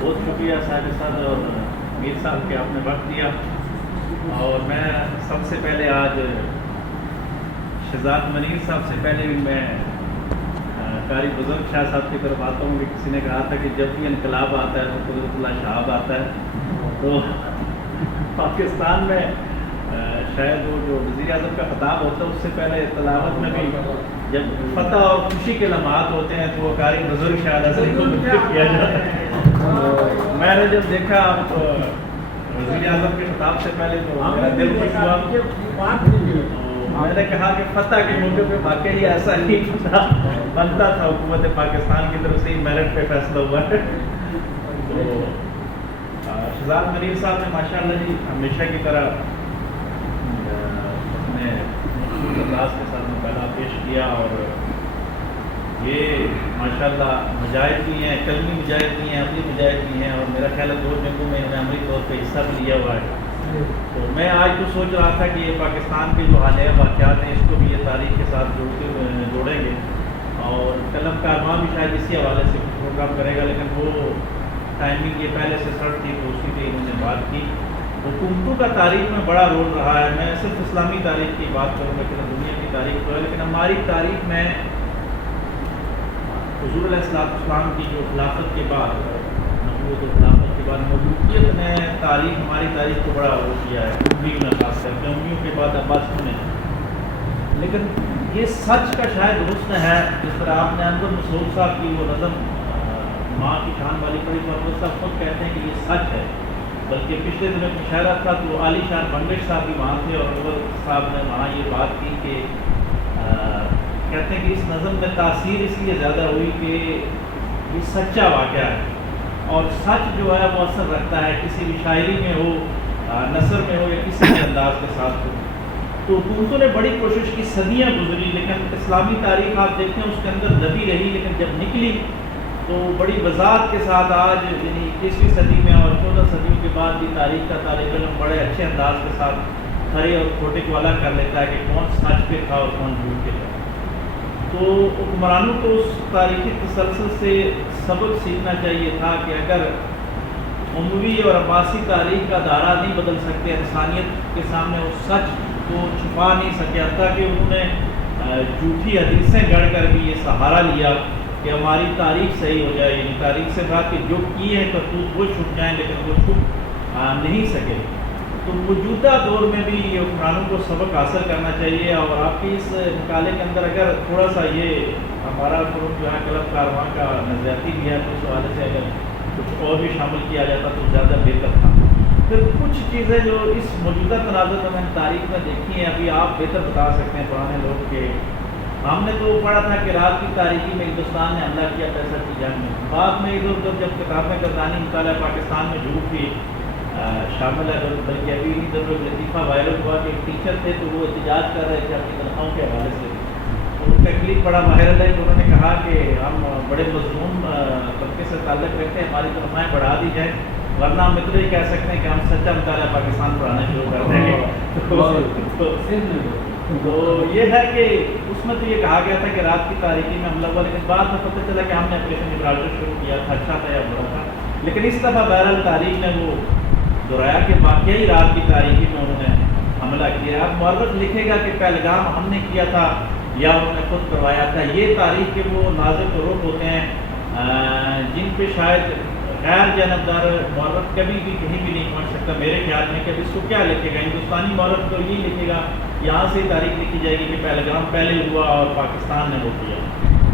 بہت شکریہ صاحب صاحب اور میر صاحب کے آپ نے وقت دیا. اور میں سب سے پہلے آج شہزاد منیر صاحب سے پہلے بھی میں قاری بزرگ شاہ صاحب کی طرف آتا ہوں کہ کسی نے کہا تھا کہ جب بھی انقلاب آتا ہے تو قدرت اللہ شہاب آتا ہے. تو پاکستان میں شاید وہ جو وزیر اعظم کا خطاب ہوتا ہے اس سے پہلے تلاوت میں بھی جب فتح اور خوشی کے لمحات ہوتے ہیں تو وہ قاری بزرگ شاہ نظری کو منتخب کیا جاتا ہے. میں نے جب دیکھا وزیر اعظم کے خطاب سے پہلے تو میرا دل خوش ہوا. میں نے کہا کہ فتح کے موقع پہ واقعی ایسا ہی بنتا تھا. حکومت پاکستان کی طرف سے میرٹ پہ فیصلہ ہوا ہے. تو شہزاد منیر صاحب نے ماشاءاللہ جی ہمیشہ کی طرح اپنے انداز کے ساتھ مقابلہ پیش کیا اور یہ ماشاءاللہ مجاہد بھی ہیں, کلمی مجاہد بھی ہیں, عملی مجاہد بھی ہیں, اور میرا خیال ہے 2 جنگوں میں انہوں نے عملی طور پہ حصہ بھی لیا ہوا ہے. تو میں آج تو سوچ رہا تھا کہ یہ پاکستان کے جو حالیہ واقعات ہیں اس کو بھی یہ تاریخ کے ساتھ جوڑیں گے, اور قلم کارواں بھی شاید اسی حوالے سے پروگرام کرے گا, لیکن وہ ٹائمنگ یہ پہلے سے سرٹ تھی تو اسی پہ انہوں نے بات کی. حکومتوں کا تاریخ میں بڑا رول رہا ہے. میں صرف اسلامی تاریخ کی بات کروں گا کہ دنیا کی تاریخ تو ہے, لیکن ہماری تاریخ میں حضور علیہ السلام کی جو خلافت کے بعد نبوت و خلافت کے بعد ملوکیت نے تاریخ ہماری تاریخ کو بڑا وہ کیا ہے. امویوں نے خاص کر کے امیوں کے بعد عباسیوں نے. لیکن یہ سچ کا شاید حسن ہے, جس طرح آپ نے انور مسعود صاحب کی وہ نظم ماں کی شان والی پڑھی تو انور صاحب خود کہتے ہیں کہ یہ سچ ہے. بلکہ پچھلے دنوں مشاعرہ تھا تو عالی شان بنگش صاحب بھی وہاں تھے, اور انور صاحب نے وہاں یہ بات کی کہ کہتے ہیں کہ اس نظم میں تاثیر اس لیے زیادہ ہوئی کہ یہ سچا واقعہ ہے, اور سچ جو ہے وہ اثر رکھتا ہے کسی بھی شاعری میں ہو, نثر میں ہو, یا کسی بھی انداز کے ساتھ ہو. تو حکومتوں نے بڑی کوشش کی, صدیاں گزری, لیکن اسلامی تاریخ آپ دیکھتے ہیں اس کے اندر دبی رہی, لیکن جب نکلی تو بڑی وضاحت کے ساتھ آج یعنی 21ویں صدی میں اور 14 صدیوں کے بعد بھی تاریخ کا طالب علم بڑے اچھے انداز کے ساتھ کھڑے اور چھوٹے کو الگ کر لیتا ہے کہ کون سچ پہ تھا اور کون جھوٹ پہ تھا. تو حکمرانوں کو اس تاریخی تسلسل سے سبق سیکھنا چاہیے تھا کہ اگر اموی اور عباسی تاریخ کا دائرہ نہیں بدل سکتے, انسانیت کے سامنے اس سچ کو چھپا نہیں سکے, حتیٰ کہ انہوں نے جھوٹی حدیثیں گڑھ کر بھی یہ سہارا لیا کہ ہماری تاریخ صحیح ہو جائے. یعنی تاریخ سے بات کہ جو کیے ہیں کرتوت وہ چھپ جائیں, لیکن وہ چھپ نہیں سکے. تو موجودہ دور میں بھی یہ حکمرانوں کو سبق حاصل کرنا چاہیے. اور آپ کی اس مقالے کے اندر اگر تھوڑا سا یہ ہمارا فروغ جو ہے قلم کارواں کا نظریاتی بھی ہے تو اس حوالے سے اگر کچھ اور بھی شامل کیا جاتا تو زیادہ بہتر تھا. پھر کچھ چیزیں جو اس موجودہ تناظر میں تاریخ میں دیکھی ہیں, ابھی آپ بہتر بتا سکتے ہیں پرانے لوگ کے. ہم نے تو پڑھا تھا کہ رات کی تاریخی میں ہندوستان نے حملہ کیا 65 کی جنگ میں. بعد میں ادھر ادھر جب کتابیں گردانی مطالعہ پاکستان میں جھوٹ بھی شامل ہے, بلکہ ابھی ادھر لطیفہ وائرل ہوا کہ ایک ٹیچر تھے تو وہ احتجاج کر رہے تھے اپنی تنخواہوں کے حوالے سے. تو ان کا کلپ بڑا وائرل ہے کہ انہوں نے کہا کہ ہم بڑے مظلوم طبقے سے تعلق رکھتے ہیں, ہماری تنخواہیں بڑھا دی جائیں, ورنہ ہم اتنے ہی کہہ سکتے ہیں کہ ہم سچا مطالعہ پاکستان پڑھانا شروع کر دیں گے. تو یہ ہے کہ اس میں تو یہ کہا گیا تھا کہ رات کی تاریخی میں حملہ ہوا, لیکن بعد میں پتہ چلا کہ ہم نے آپریشن جبرالٹر شروع کیا تھا. اچھا تھا یا برا تھا, لیکن اس دفعہ بہرحال تاریخ نے وہ دہرایا کہ واقعی رات کی تاریخی میں انہوں نے حملہ کیا. اب مورخ لکھے گا کہ پہلگام ہم نے کیا تھا یا انہوں نے خود کروایا تھا. یہ تاریخ کے وہ ناظر و رخ ہوتے ہیں جن پہ شاید غیر جانبدار مورخ کبھی بھی کہیں بھی نہیں پہنچ سکتا. میرے خیال میں کہ اب اس کو کیا لکھے گا, ہندوستانی مورخ تو یہ لکھے گا, یہاں سے تاریخ لکھی جائے گی کہ پہلگام پہلے ہوا اور پاکستان نے وہ کیا.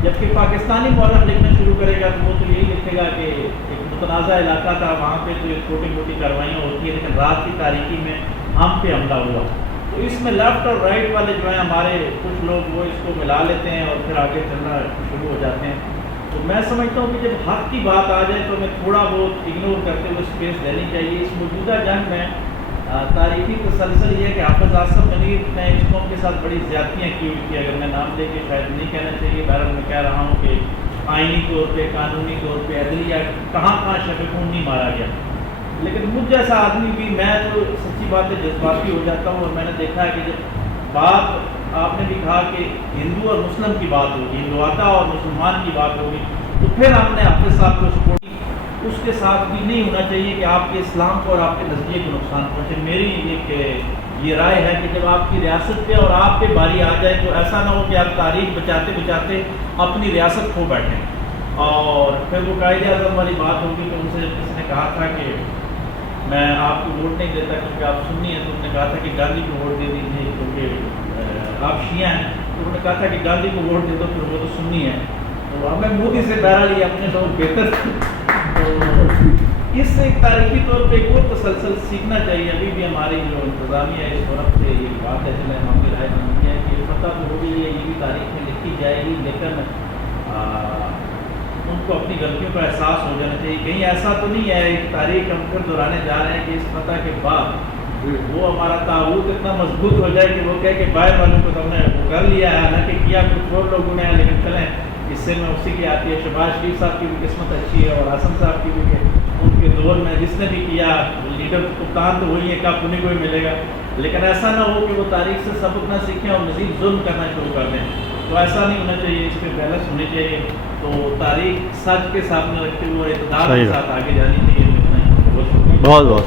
جبکہ پاکستانی مورخ لکھنا شروع کرے گا تو وہ تو یہی لکھے گا کہ ایک متنازع علاقہ تھا, وہاں پہ تو چھوٹی موٹی کاروائیاں ہوتی ہیں, لیکن رات کی تاریخی میں ہم پہ حملہ ہوا. تو اس میں لیفٹ اور رائٹ والے جو ہیں ہمارے کچھ لوگ وہ اس کو ملا لیتے ہیں اور پھر آگے چلنا شروع ہو جاتے ہیں. تو میں سمجھتا ہوں کہ جب حق کی بات آ جائے تو ہمیں تھوڑا بہت اگنور کرتے ہوئے اسپیس دینی چاہیے. اس موجودہ جنگ میں تاریخی تسلسل یہ ہے کہ حافظ آصف منیر نے اس قوم کے ساتھ بڑی زیادتیاں کی ہوئی تھی. اگر میں نام لے کے شاید نہیں کہنا چاہیے, بہرحال میں کہہ رہا ہوں کہ آئینی طور پہ, قانونی طور پہ, عدلیہ کہاں شب خون نہیں مارا گیا. لیکن مجھ جیسا آدمی بھی, میں تو سچی بات ہے جذباتی ہو جاتا ہوں, اور میں نے دیکھا ہے کہ جب بات آپ نے بھی کہا کہ ہندو اور مسلم کی بات ہوگی, ہندواتا اور مسلمان کی بات ہوگی, تو پھر ہم نے حافظ صاحب کو سپورٹ کی. اس کے ساتھ بھی نہیں ہونا چاہیے کہ آپ کے اسلام کو اور آپ کے نظریے کو نقصان پہنچے. میری ایک یہ رائے ہے کہ جب آپ کی ریاست پہ اور آپ پہ باری آ جائے تو ایسا نہ ہو کہ آپ تاریخ بچاتے بچاتے اپنی ریاست کھو بیٹھیں. اور پھر وہ قائد اعظم والی بات ہوگی کہ ان سے کسی نے کہا تھا کہ میں آپ کو ووٹ نہیں دیتا کیونکہ آپ سنی ہیں, تو انہوں نے کہا تھا کہ گاندھی کو ووٹ دے دیجیے کیونکہ آپ شیعہ ہیں. تو انہوں نے کہا تھا کہ گاندھی کو ووٹ دے دو پھر وہ تو سنی ہے. تو ہمیں مودی سے بہرحال اپنے لوگ بہتر. تو اس سے ایک تاریخی طور پہ ایک اور تسلسل سیکھنا چاہیے. ابھی بھی ہماری جو انتظامیہ ہے اس وقت سے یہ بات ہے چلے ہم کی رائے بنتی ہے کہ فتح تو ہو گئی ہے, یہ بھی تاریخ میں لکھی جائے گی, لیکن ان کو اپنی غلطیوں کا احساس ہو جانا چاہیے. کہیں ایسا تو نہیں ہے ایک تاریخ ہم پھر دہرانے جا رہے ہیں کہ اس فتح کے بعد وہ ہمارا تعاون اتنا مضبوط ہو جائے کہ وہ کہے کہ باہر والوں کو تو ہم نے وہ کر لیا ہے, حالانکہ کیا کچھ اور لوگوں نے, لیکن چلیں اس سے میں اسی کی آتی ہے. شہباز شریف صاحب کی بھی قسمت اچھی ہے اور حسن صاحب کی بھی, کہ ان کے دور میں جس نے بھی کیا لیڈر کپتان تو وہی ہے, کپ انہیں کو ہی ملے گا. لیکن ایسا نہ ہو کہ وہ تاریخ سے سبق نہ سیکھیں اور مزید ظلم کرنا شروع کر دیں. تو ایسا نہیں ہونا چاہیے, اس پہ بیلنس ہونی چاہیے. تو تاریخ سچ کے سامنے رکھتے ہوئے اقتدار کے ساتھ آگے جانی چاہیے. بہت بہت